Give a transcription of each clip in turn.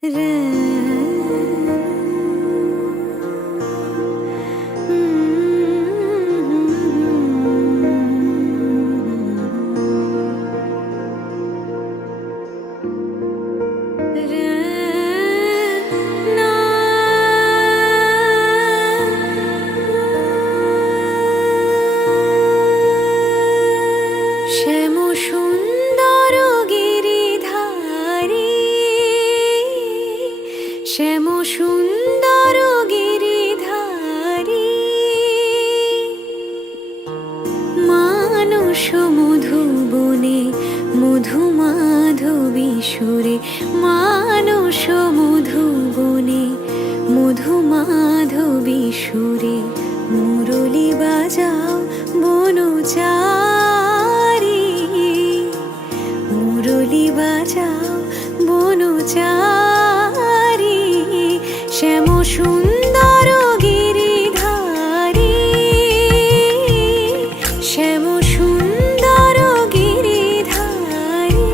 শ্যাম সুন্দর গিরিধারী, শ্যাম সুন্দর গিরিধারী, মানস মধুবনে মধু মাধবী সুরে, মানস মধুবনে মধু মাধবী সুরে, মুরলী বাজাও বনচারী, মুরলী বাজাও বনচারী, শ্যাম সুন্দর গিরিধারী, শ্যাম সুন্দর গিরিধারী।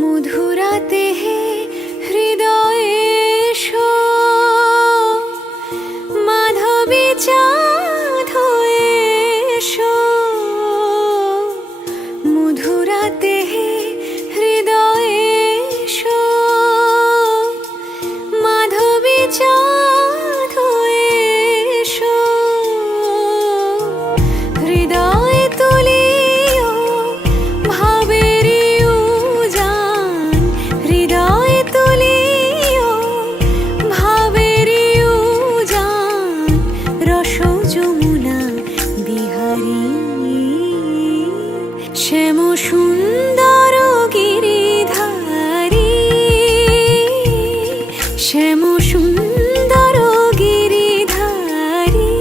মধুরাতে হে হৃদয়ে এসো, মাধবী চাঁদ হয়ে এসো, মধুরাতে হে হৃদয়ে এসো, মাধবী চাঁদ হয়ে এসো, হৃদয়ে তুলিও ভাবেরি উজান, হৃদয়ে তুলিও ভাবেরি উজান, রস যমুনা বিহারী, শ্যাম সুন্দর গিরিধারী, শ্যাম সুন্দর গিরিধারী।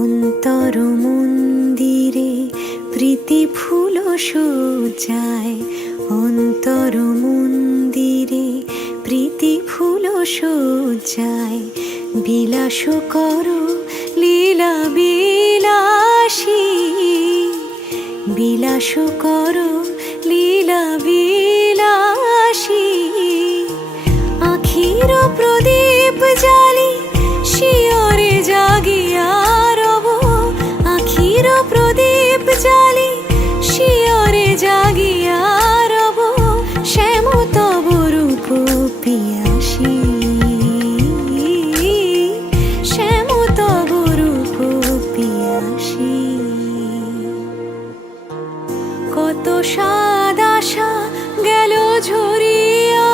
অন্তর মন্দিরে প্রীতি ফুল সজ্জায়, অন্তর মন্দিরে প্রীতি ফুল সজ্জায়, বিলাস করো লীলা বিলাসী, বিলাস করো লীলা বিলাসী, আখির প্রদীপ জালি শিয়রে জাগিয়া রব, আখির প্রদীপ জালি শিয়রে জাগিয়া রব, শ্যাম তব রূপ পিয়াসী, শ্যাম তব রূপ পিয়াসী। কত সাদ আশা গেল ঝরিয়া,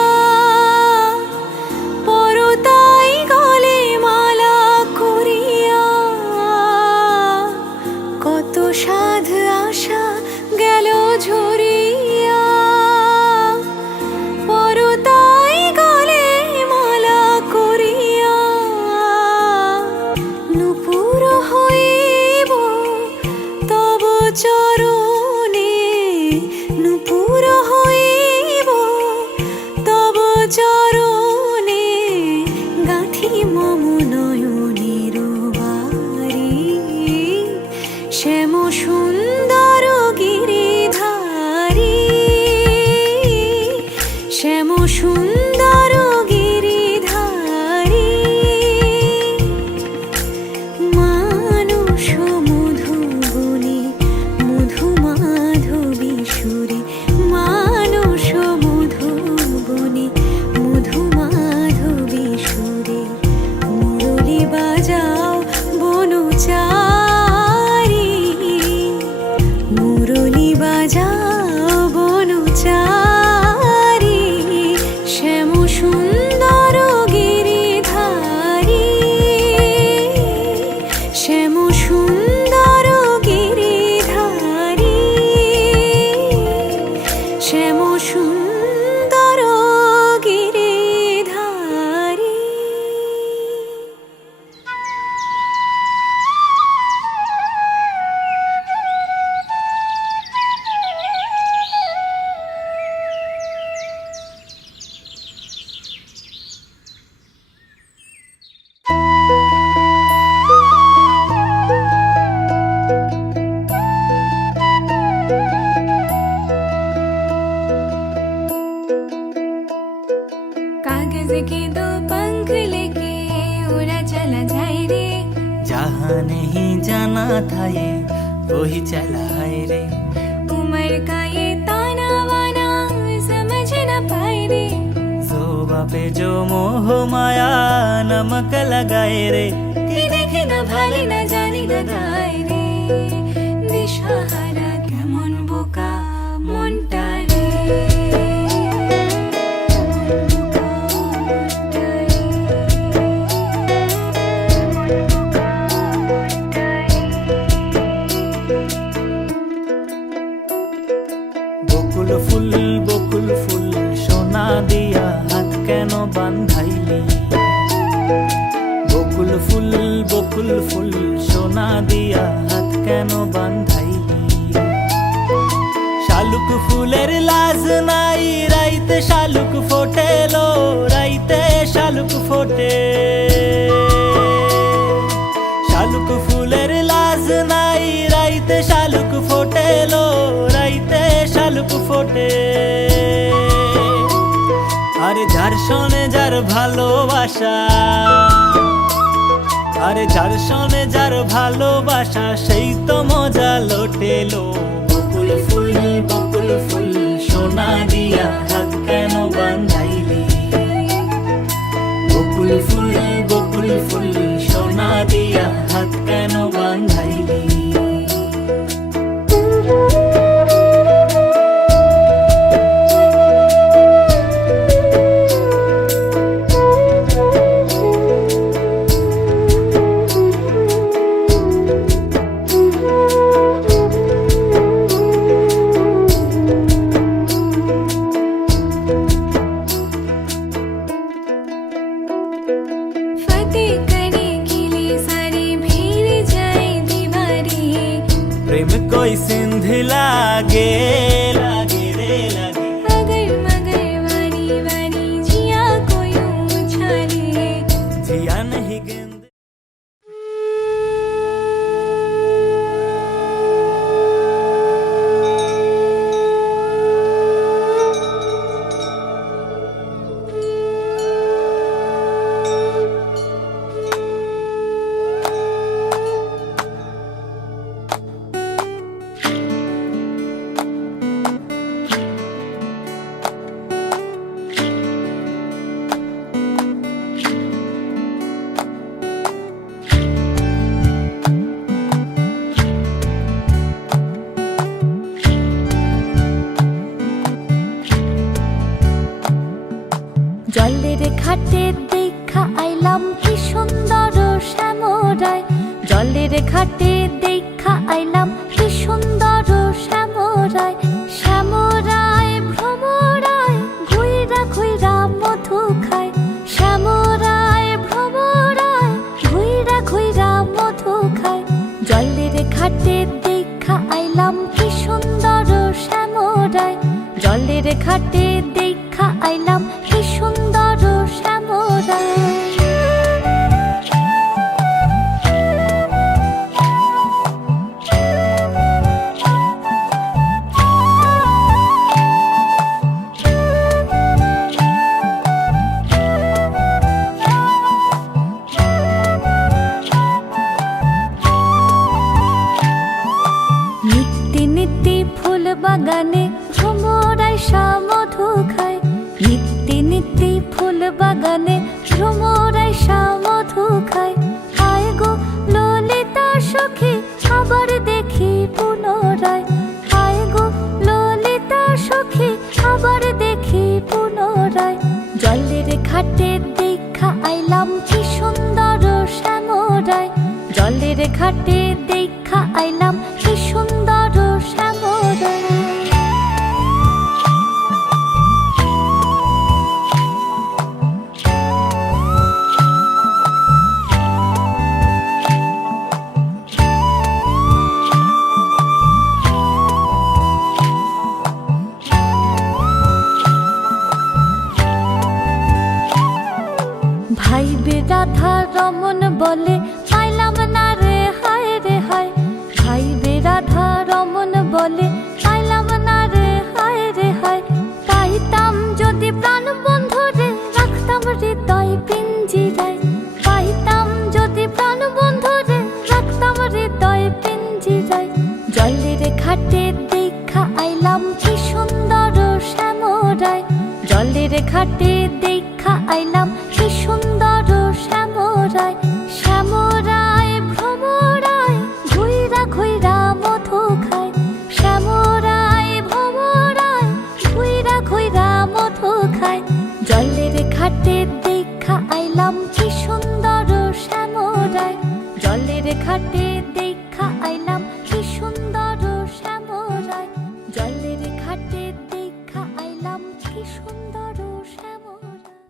कागज के दो पंख लेके उड़ा चला जाए रे। जहाँ नहीं जाना था ये वही चला है रे। उम्र का ये ताना वाना समझ न पाए रे। जोबा पे जो मोह माया नमक लगाए रे। দেখে না ভালে না জানি না গায় রে। দিশাহারা কেমন বোকা মনটা রে। বকুল ফুল সোনা দিয়া হাত কেন বান্ধাইলি। বকুল ফুল সোনা দিয়া হাত কেন বান্ধাইলি। শালুক ফুলের লাজ নাই রাইতে শালুক ফোটেলো। রাইতে শালুক ফোটে। শালুক ফুলের লাজ নাই রাইতে শালুক ফোটেলো। রাইতে শালুক ফোটে। আরে যার শোনে যার ভালোবাসা। আরে যার শোনে যার ভালোবাসা সেই তো মজা লোটেলো। বকুল ফুল সোনা দিয়া হাত কেন বান্ধাইলি। বকুল ফুল সোনা দিয়া হাত কেন বান্ধাইলি। प्रेम कोई सिंध लागे लागे रे लागे। अगर मगर वारी वारी जिया कोई उछाले। जिया नहीं गेंद। জলের ঘাটে দেখা আইলাম কি সুন্দর শ্যামরায়। জলের ঘাটে দেখা আইলাম কি সুন্দর শ্যামরায়। শ্যামরায় ভ্রমরায় ঘুইরা ঘুইরা মধু খায়। শ্যামরায় ভ্রমরায় ঘুইরা ঘুইরা মধু খায়। জলের ঘাটে দেখা আইলাম কি সুন্দর শ্যামরায়। জলের ঘাটে দেখা আইলাম কি সুন্দর শ্যামরায়। নিত্যি নিত্যি ফুল বাগানে ভ্রমরায় মধু খায়। নিত্যি নিত্যি ফুল বাগানে ভ্রমরায় মধু খায়। আয় গো ললিতা সখী আবার দেখি পুনরায়। আয় গো ললিতা সখী আবার দেখি পুনরায়। জলের ঘাটে দেখা আইলাম কি সুন্দর শ্যামরায়। জলের ঘাটে দেখা আইলাম কি সুন্দর শ্যামরায়। ভাইবে রাধা রমন বলে পাইলাম না রে হায় রে হায়। ভাইবে রাধা রমন বলে পাইলাম না রে হায় রে হায়। পাইতাম যদি প্রাণ বন্ধু রে রাখতাম জলের ঘাটে দেখা আইলাম কি সুন্দর শ্যামরায়, শ্যামরায় ভ্রমরায় ঘুইরা ঘুইরা মধু খায়, শ্যামরায় ভ্রমরায় ঘুইরা ঘুইরা মধু খায়। জলের ঘাটে দেখা আইলাম কি সুন্দর শ্যামরায়, জলের ঘাটে দেখা আইলাম কি সুন্দর শ্যামরায়, জলের ঘাটে দেখা আইলাম কি সুন্দর শ্যামরায়।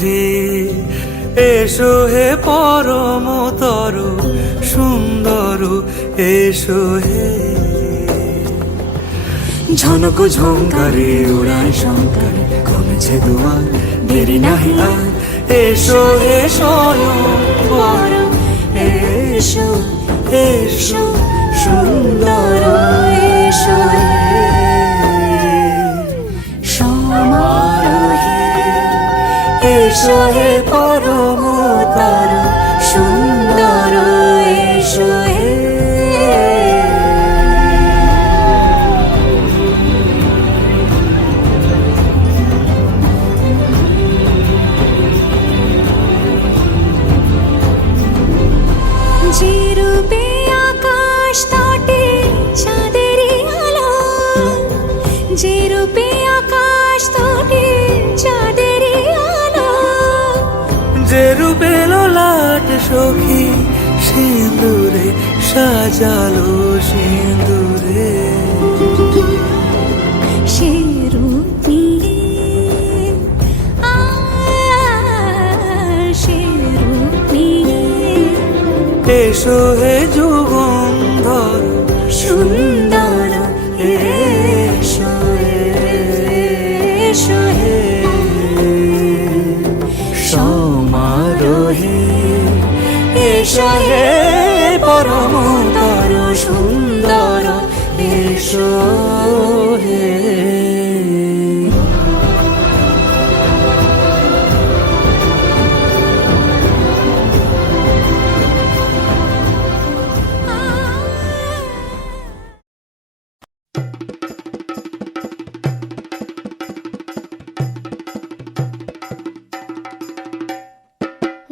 হে এসো হে পরমতর সুন্দর এসো হে ঝনক ঝঙ্কারে উড়ায় শঙ্কর কমেছে দুয়ার দেরি নাহি আর এসো হে স্বয়ং বর এসো এসো সুন্দর এসো হে সমারোহে এসো হে পরমতর সুন্দর এসো হে যে রূপে আকাশ তটে চাঁদেরই আলো, যে রূপে আকাশ তটে চাঁদেরই আলো, যে রূপে লোলাট সখী সিঁদুরে সাজালো সিঁদুরে সে রূপ নিয়ে সে রূপ নিয়ে এসো হে যুগন্ধর সুন্দর এসো এসো হে সমারোহে এসো হে পরমতর সুন্দর এসো হে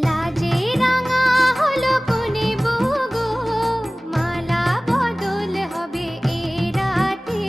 লাজে রাঙা হলো কোনে বগো, মালা বদল হবে এ রাতে,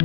I